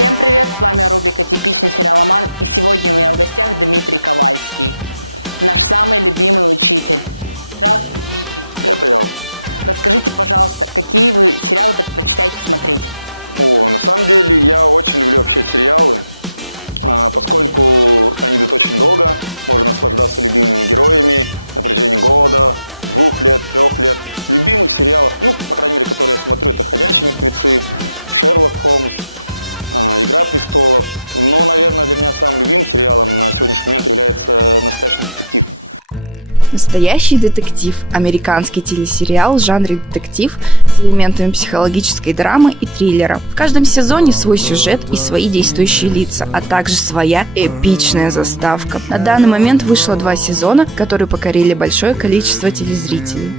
Всем привет, с вами рубрика «Типичный сериаломан», и сегодня у меня в гостях Дмитрий Ковальский, наш самый любимый учитель. Здравствуй, Дмитрий. Это я. Расскажите, пожалуйста, какие вы сериалы предпочитаете смотреть? На самом деле я очень люблю вообще сериалы, поскольку они идут очень долго, можно наслаждаться любимыми героями на протяжении года, 2 лет, 3 лет. Любимых сериалов, по крайней мере, которые я смотрю, это «Ходячие мертвецы», «Шерлок Холмс», «Игра престолов». Но, наверное, для меня самым любимым сериалом на сегодняшний момент является «Настоящий детектив». «Настоящий детектив» – американский телесериал в жанре детектив с элементами психологической драмы и триллера. В каждом сезоне свой сюжет и свои действующие лица, а также своя эпичная заставка. На данный момент вышло 2 сезона, которые покорили большое количество телезрителей.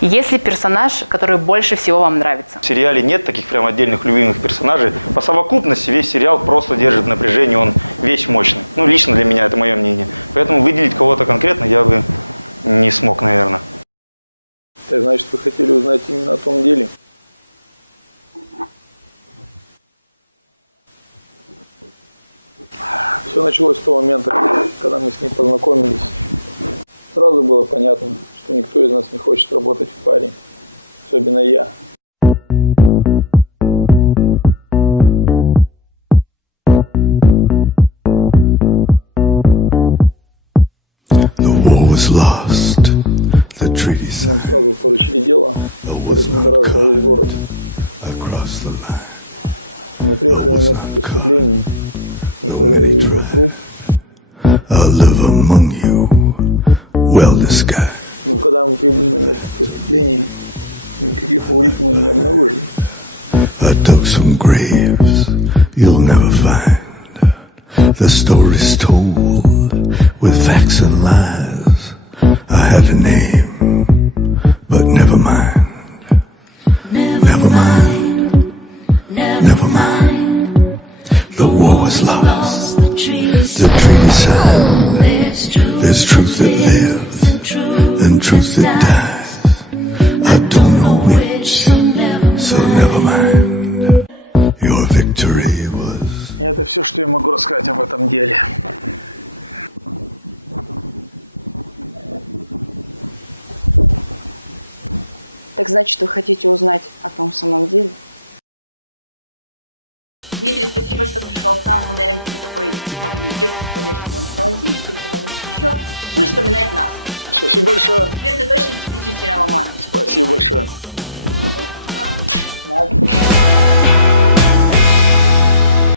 Есть ли персонаж, который больше всего вам нравится? В сериале нет таких прям отдельных любимых персонажей. По совокупности весь сериал просто держит напряжение, он весь мощный. Лично для меня это мое мнение. Поэтому выделить кого-то конкретно я бы не смог, наверное. Так значит, вы хотели узнать именно о том деле? Все началось с того момента, когда мы с ней познакомились. Сразу было понятно, что никто из нас не хочет работать в паре, особенно я. Нам сразу поручили дело, которое взбудоражило весь город. Мы приехали на место преступления, и когда я увидел труп, когда мы прибыли на место преступления, никаких улик мы не обнаружили. And truth that dies. I don't know which, so never mind. Your victory was. Это все, что я могу рассказать об этом деле. Так значит, вы хотите узнать о том самом деле? Дмитрий, спасибо, что пришел к нам. Мы дарим тебе такой магнитик, повесишь его на холодильник или куда-нибудь еще. Будешь вспоминать нас. Спасибо большое. Теперь ты точно типичный сериаломан. Спасибо большое. Ладно.